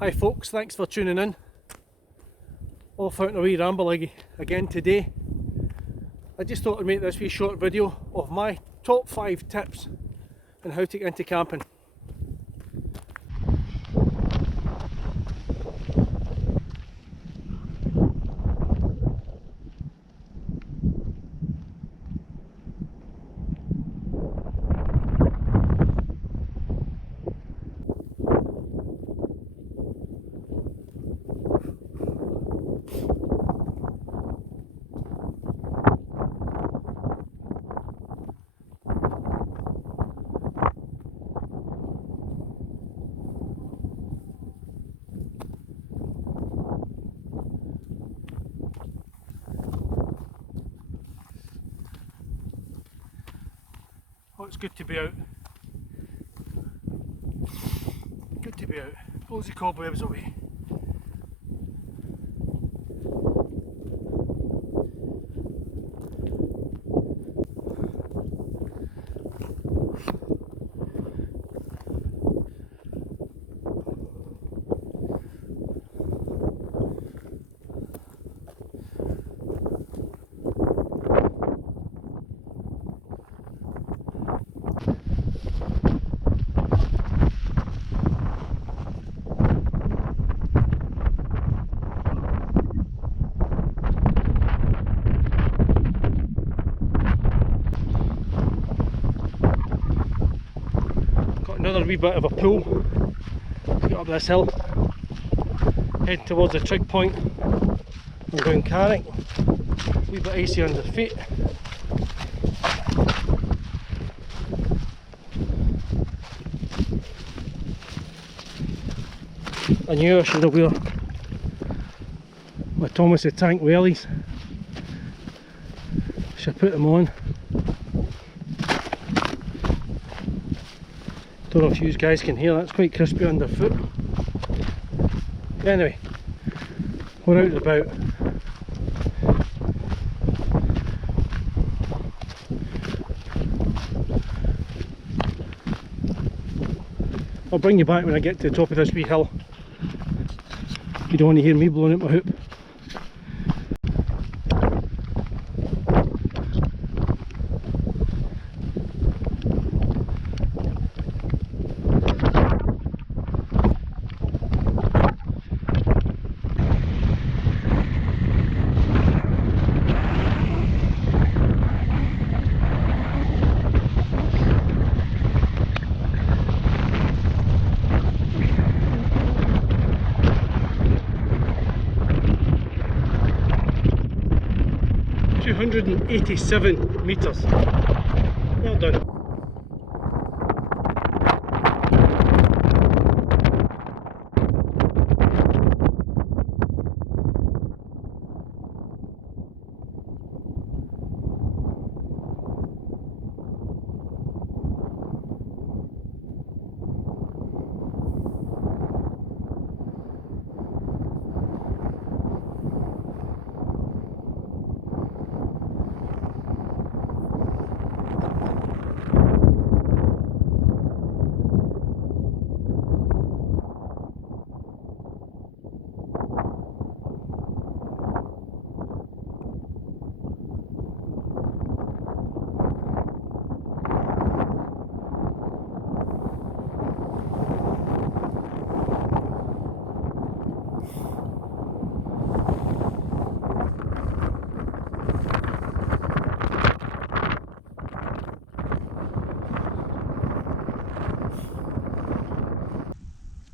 Hi folks, thanks for tuning in. Off out on a wee ramble again today. I just thought I'd make this wee short video of my top 5 tips on how to get into camping. Oh, it's good to be out. Good to be out. Blows the cobwebs away. Another wee bit of a pull to get up this hill, head towards the Trig point and Brown Carrick. A wee bit icy under the feet. I knew I should have wear my Thomas the Tank wellies. Should put them on. Don't know if you guys can hear, that's quite crispy underfoot. Anyway, we're out and about. I'll bring you back when I get to the top of this wee hill. You don't want to hear me blowing out my hoop. 287 metres. Well done.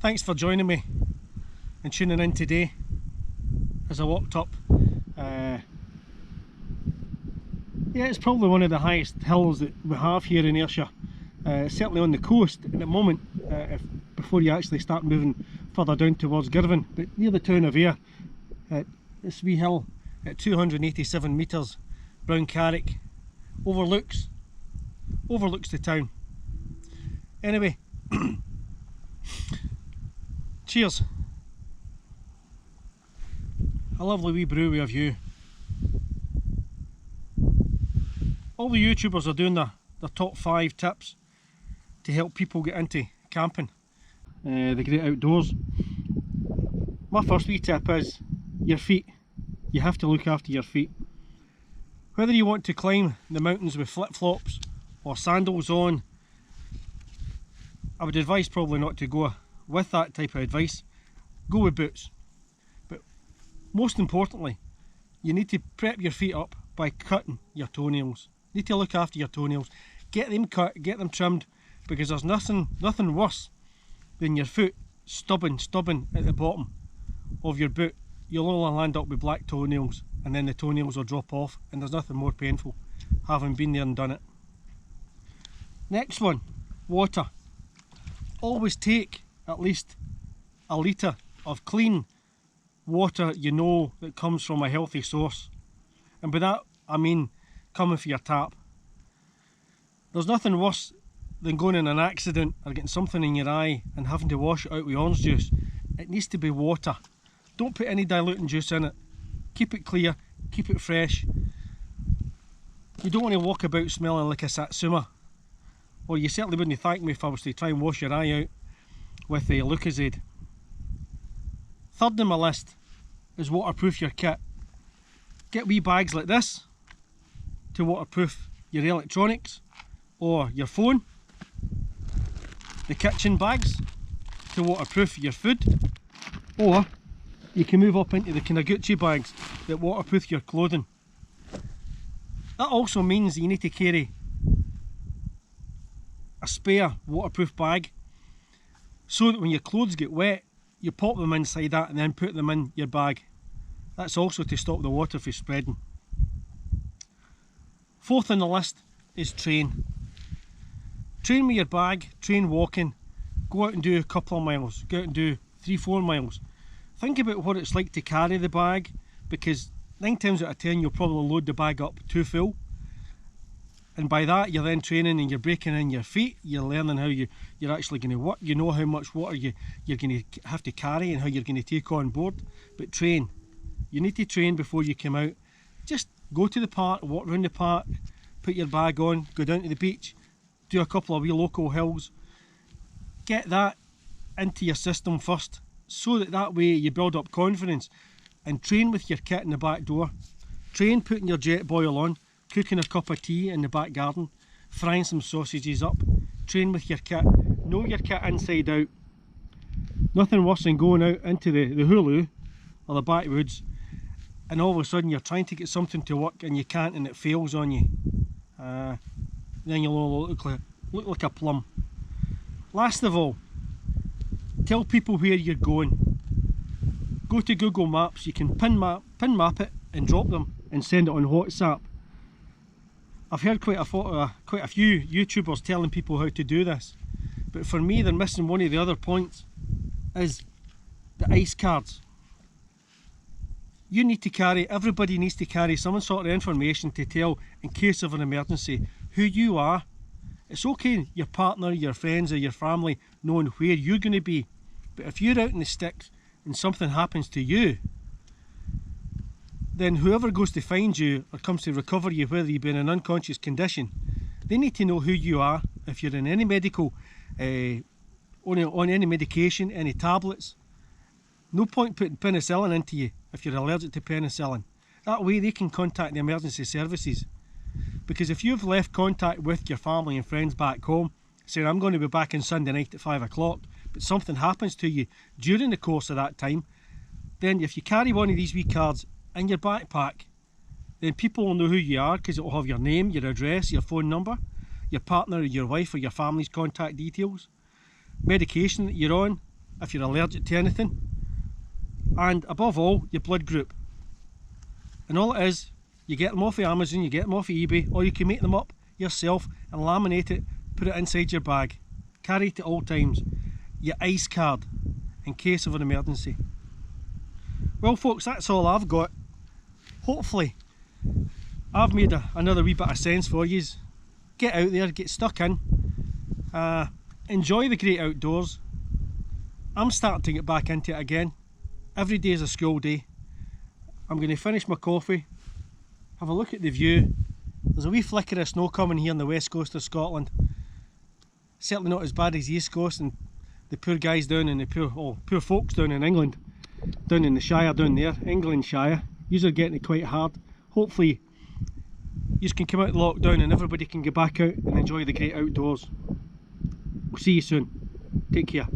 Thanks for joining me and tuning in today as I walked up. Yeah, it's probably one of the highest hills that we have here in Ayrshire, certainly on the coast at the moment, before you actually start moving further down towards Girvan, but near the town of Ayr, this wee hill at 287 metres, Brown Carrick, overlooks the town. Anyway, cheers. A lovely wee brew with a view. All the YouTubers are doing their top 5 tips to help people get into camping, the great outdoors. my first wee tip is your feet. You have to look after your feet. Whether you want to climb the mountains with flip-flops or sandals on, I would advise probably not to go with that type of advice. Go with boots. But most importantly, you need to prep your feet up by cutting your toenails. You need to look after your toenails. Get them cut, get them trimmed, because there's nothing worse than your foot stubborn at the bottom of your boot. You'll only land up with black toenails, and then the toenails will drop off, and there's nothing more painful, having been there and done it. Next one, water. Always take at least a litre of clean water you know that comes from a healthy source. And by that I mean coming from your tap. There's nothing worse than going in an accident or getting something in your eye and having to wash it out with orange juice. It needs to be water. Don't put any diluting juice in it. Keep it clear, keep it fresh. You don't want to walk about smelling like a satsuma. Or you certainly wouldn't thank me if I was to try and wash your eye out with a Lucozade. Third on my list is waterproof your kit. Get wee bags like this to waterproof your electronics or your phone. The kitchen bags to waterproof your food. Or you can move up into the kind of Gucci bags that waterproof your clothing. That also means you need to carry a spare waterproof bag so that when your clothes get wet, you pop them inside that and then put them in your bag. That's also to stop the water from spreading. Fourth on the list is train. Train with your bag, train walking, go out and do a couple of miles, go out and do 3-4 miles. Think about what it's like to carry the bag, because 9 times out of 10 you'll probably load the bag up too full. And by that you're then training and you're breaking in your feet, you're learning how you're actually going to work, you know how much water you're going to have to carry and how you're going to take on board. But train. You need to train before you come out. Just go to the park, walk around the park, put your bag on, go down to the beach, do a couple of wee local hills. Get that into your system first, so that way you build up confidence, and train with your kit in the back door. Train putting your jet boil on, cooking a cup of tea in the back garden, frying some sausages up. Train with your kit. Know your kit inside out. Nothing worse than going out into the hulu or the backwoods and all of a sudden you're trying to get something to work and you can't, and it fails on you. Then you'll look like a plum. Last of all, tell people where you're going. Go to Google Maps. You can pin map it and drop them and send it on WhatsApp. I've heard quite a few YouTubers telling people how to do this, but for me they're missing one of the other points, is the ICE cards. You need to carry, everybody needs to carry some sort of information to tell in case of an emergency who you are. It's okay your partner, your friends or your family knowing where you're going to be, but if you're out in the sticks and something happens to you, then whoever goes to find you or comes to recover you, whether you've been in an unconscious condition, they need to know who you are. If you're in any medical, on any medication, any tablets, no point putting penicillin into you if you're allergic to penicillin. That way they can contact the emergency services. Because if you've left contact with your family and friends back home, saying I'm going to be back on Sunday night at 5 o'clock, but something happens to you during the course of that time, then if you carry one of these wee cards in your backpack, then people will know who you are, because it will have your name, your address, your phone number, your partner, your wife or your family's contact details, medication that you're on, if you're allergic to anything, and above all, your blood group. And all it is, you get them off of Amazon, you get them off of eBay, or you can make them up yourself and laminate it, put it inside your bag, carry it at all times. Your ICE card in case of an emergency. Well folks, that's all I've got. Hopefully I've made another wee bit of sense for you. Get out there, get stuck in, enjoy the great outdoors. I'm starting to get back into it again. Every day is a school day. I'm going to finish my coffee, have a look at the view. There's a wee flicker of snow coming here on the west coast of Scotland. Certainly not as bad as the east coast and the poor guys down in the poor folks down in England. down in the Shire down there, England Shire. Yous are getting it quite hard. Hopefully yous can come out of lockdown and everybody can get back out and enjoy the great outdoors. We'll see you soon. Take care.